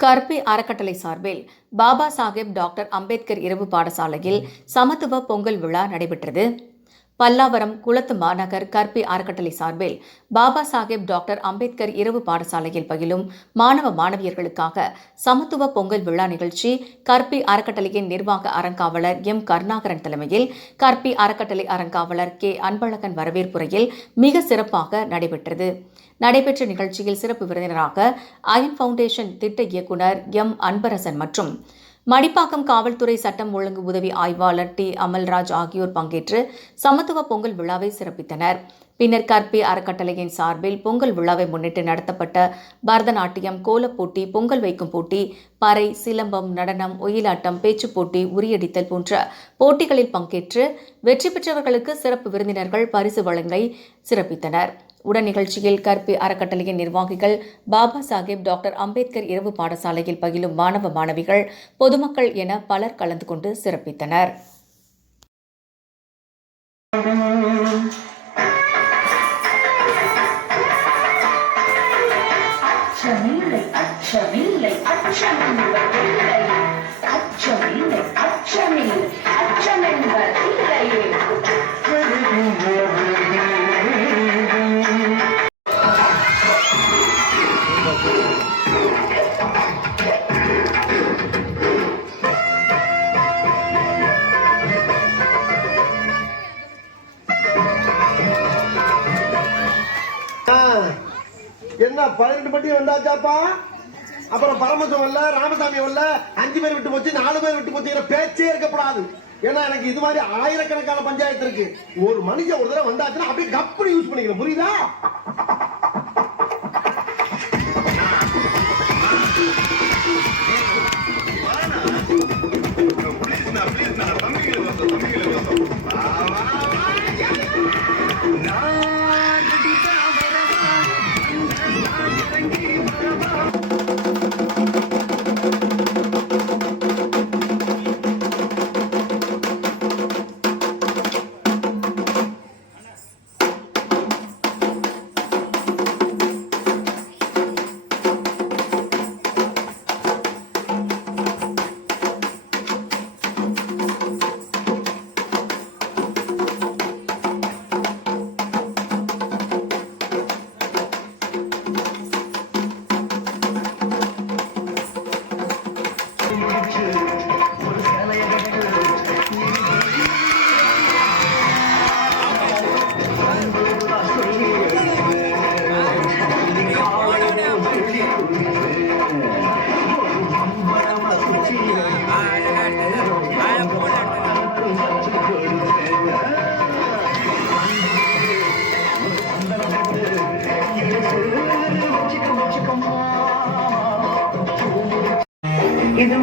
கர்பி அறக்கட்டளை சார்பில் பாபா சாஹேப் டாக்டர் அம்பேத்கர் இரவு பாடசாலையில் சமத்துவ பொங்கல் விழா நடைபெற்றது. பல்லாவரம் குளத்து மாநகர் கர்பி அறக்கட்டளை சார்பில் பாபா சாஹேப் டாக்டர் அம்பேத்கர் இரவு பாடசாலையில் பயிலும் மாணவ மாணவியர்களுக்காக சமத்துவ பொங்கல் விழா நிகழ்ச்சி கர்பி அறக்கட்டளையின் நிர்வாக அறங்காவலர் எம் கருணாகரன் தலைமையில் கர்பி அறக்கட்டளை அறங்காவலர் கே அன்பழகன் வரவேற்புரையில் மிக சிறப்பாக நடைபெற்றது. நடைபெற்ற நிகழ்ச்சியில் சிறப்பு விருந்தினராக அயன் ஃபவுண்டேஷன் திட்ட இயக்குநர் எம் அன்பரசன் மற்றும் மடிப்பாக்கம் காவல்துறை சட்டம் ஒழுங்கு உதவி ஆய்வாளர் டி அமல்ராஜ் ஆகியோர் பங்கேற்று சமத்துவ பொங்கல் விழாவை சிறப்பித்தனர். பின்னர் கர்பி அறக்கட்டளையின் சார்பில் பொங்கல் விழாவை முன்னிட்டு நடத்தப்பட்ட பரதநாட்டியம், கோலப்போட்டி, பொங்கல் வைக்கும் போட்டி, பறை, சிலம்பம், நடனம், ஒயிலாட்டம், பேச்சுப் போட்டி, உரியடித்தல் போன்ற போட்டிகளில் பங்கேற்று வெற்றி பெற்றவர்களுக்கு சிறப்பு விருந்தினர்கள் பரிசு வழங்கி சிறப்பித்தனர். உடன் நிகழ்ச்சியில் கர்பி அறக்கட்டளையின் நிர்வாகிகள், பாபா சாஹேப் டாக்டர் அம்பேத்கர் இரவு பாடசாலையில் பயிலும் மாணவ மாணவிகள், பொதுமக்கள் என பலர் கலந்து கொண்டு சிறப்பித்தனர். என்ன 12 பட்டி வந்தாச்சாப்பா? அப்புறம் பரமசம் வரல, ராமசாமி வரல, 5 பேர் விட்டு போச்சு, 4 பேர் விட்டு போச்சுங்கிற பேச்சே இருக்கப்படாது. ஏன்னா எனக்கு இது மாதிரி ஆயிரக்கணக்கான பஞ்சாயத்து இருக்கு. ஒரு மனுஷன் ஒரு தடவை வந்தாச்சுன்னா அப்படியே கப்படி யூஸ் பண்ணிக்கணும். புரியுதா? இது